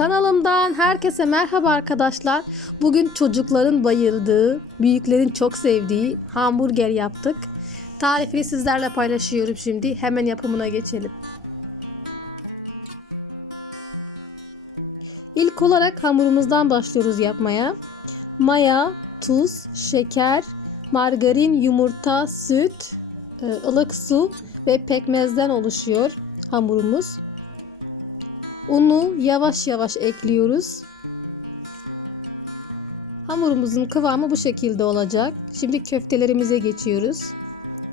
Kanalımdan herkese merhaba arkadaşlar. Bugün çocukların bayıldığı, büyüklerin çok sevdiği hamburger yaptık. Tarifini sizlerle paylaşıyorum şimdi. Hemen yapımına geçelim. İlk olarak hamurumuzdan başlıyoruz yapmaya. Maya, tuz, şeker, margarin, yumurta, süt, e, ılık su ve pekmezden oluşuyor hamurumuz. Unu yavaş yavaş ekliyoruz. Hamurumuzun kıvamı bu şekilde olacak. Şimdi köftelerimize geçiyoruz.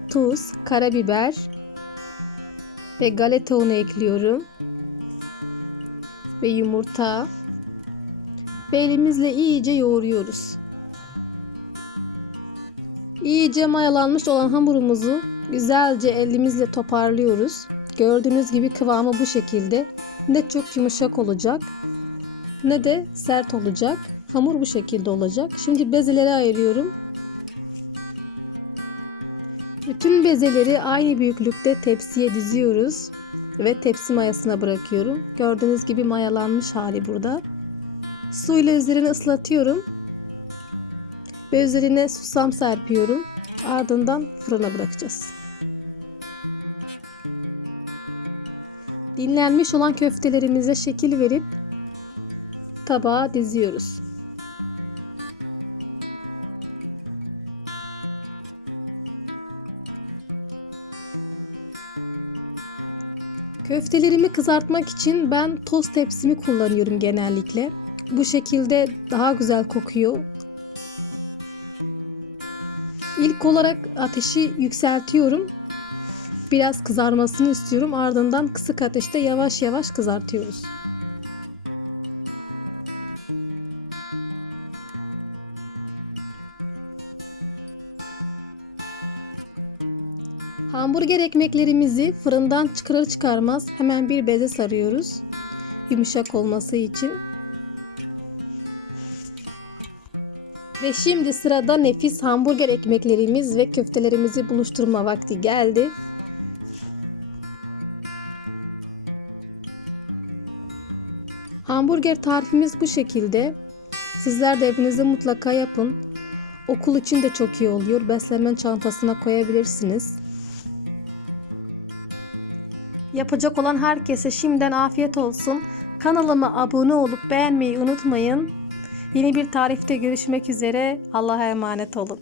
Tuz, karabiber ve galeta unu ekliyorum. Ve yumurta. Ve elimizle iyice yoğuruyoruz. İyice mayalanmış olan hamurumuzu güzelce elimizle toparlıyoruz. Gördüğünüz gibi kıvamı bu şekilde. Ne çok yumuşak olacak ne de sert olacak. Hamur bu şekilde olacak. Şimdi bezeleri ayırıyorum. Bütün bezeleri aynı büyüklükte tepsiye diziyoruz ve tepsi mayasına bırakıyorum. Gördüğünüz gibi mayalanmış hali burada. Su ile üzerini ıslatıyorum. Ve üzerine susam serpiyorum. Ardından fırına bırakacağız. Dinlenmiş olan köftelerimize şekil verip tabağa diziyoruz. Köftelerimi kızartmak için ben toz tepsimi kullanıyorum genellikle. Bu şekilde daha güzel kokuyor. İlk olarak ateşi yükseltiyorum. Biraz kızarmasını istiyorum. Ardından kısık ateşte yavaş yavaş kızartıyoruz. Hamburger ekmeklerimizi fırından çıkarır çıkarmaz hemen bir beze sarıyoruz. Yumuşak olması için. Ve şimdi sırada nefis hamburger ekmeklerimiz ve köftelerimizi buluşturma vakti geldi. Hamburger tarifimiz bu şekilde. Sizler de evinizde mutlaka yapın. Okul için de çok iyi oluyor. Beslenme çantasına koyabilirsiniz. Yapacak olan herkese şimdiden afiyet olsun. Kanalıma abone olup beğenmeyi unutmayın. Yeni bir tarifte görüşmek üzere. Allah'a emanet olun.